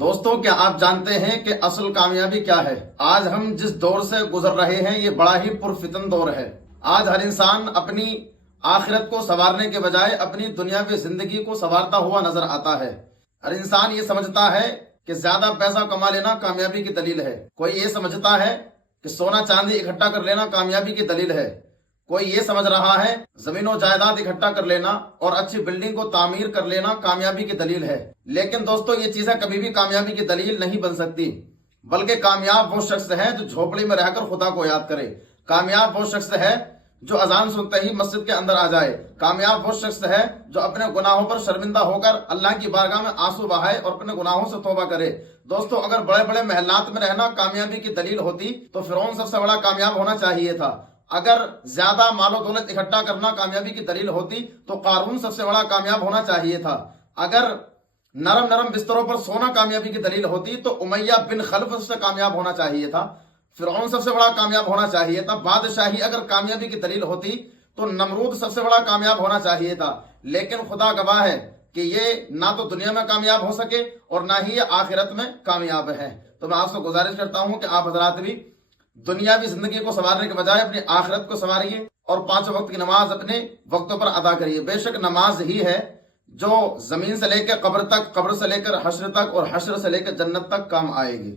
دوستوں، کیا آپ جانتے ہیں کہ اصل کامیابی کیا ہے؟ آج ہم جس دور سے گزر رہے ہیں یہ بڑا ہی پرفتن دور ہے۔ آج ہر انسان اپنی آخرت کو سنوارنے کے بجائے اپنی دنیاوی زندگی کو سنوارتا ہوا نظر آتا ہے۔ ہر انسان یہ سمجھتا ہے کہ زیادہ پیسہ کما لینا کامیابی کی دلیل ہے۔ کوئی یہ سمجھتا ہے کہ سونا چاندی اکٹھا کر لینا کامیابی کی دلیل ہے۔ کوئی یہ سمجھ رہا ہے زمین و جائیداد اکٹھا کر لینا اور اچھی بلڈنگ کو تعمیر کر لینا کامیابی کی دلیل ہے۔ لیکن دوستو، یہ چیزیں کبھی بھی کامیابی کی دلیل نہیں بن سکتی، بلکہ کامیاب وہ شخص ہے جو جھوپڑی میں رہ کر خدا کو یاد کرے۔ کامیاب وہ شخص ہے جو اذان سنتے ہی مسجد کے اندر آ جائے۔ کامیاب وہ شخص ہے جو اپنے گناہوں پر شرمندہ ہو کر اللہ کی بارگاہ میں آنسو بہائے اور اپنے گناہوں سے توبہ کرے۔ دوستو، اگر بڑے بڑے محلات میں رہنا کامیابی کی دلیل ہوتی تو فرعون سب سے بڑا کامیاب ہونا چاہیے تھا۔ اگر زیادہ مال و دولت اکٹھا کرنا کامیابی کی دلیل ہوتی تو قارون سب سے بڑا کامیاب ہونا چاہیے تھا۔ اگر نرم نرم بستروں پر سونا کامیابی کی دلیل ہوتی تو امیہ بن خلف سب سے کامیاب ہونا چاہیے تھا۔ فرعون سب سے بڑا کامیاب ہونا چاہیے تھا۔ بادشاہی اگر کامیابی کی دلیل ہوتی تو نمرود سب سے بڑا کامیاب ہونا چاہیے تھا۔ لیکن خدا گواہ ہے کہ یہ نہ تو دنیا میں کامیاب ہو سکے اور نہ ہی یہ آخرت میں کامیاب ہے۔ تو میں آپ سے گزارش کرتا ہوں کہ آپ حضرات بھی دنیاوی زندگی کو سنوارنے کے بجائے اپنی آخرت کو سنواریے اور 5 وقت کی نماز اپنے وقتوں پر ادا کریے۔ بے شک نماز ہی ہے جو زمین سے لے کے قبر تک، قبر سے لے کر حشر تک اور حشر سے لے کر جنت تک کام آئے گی۔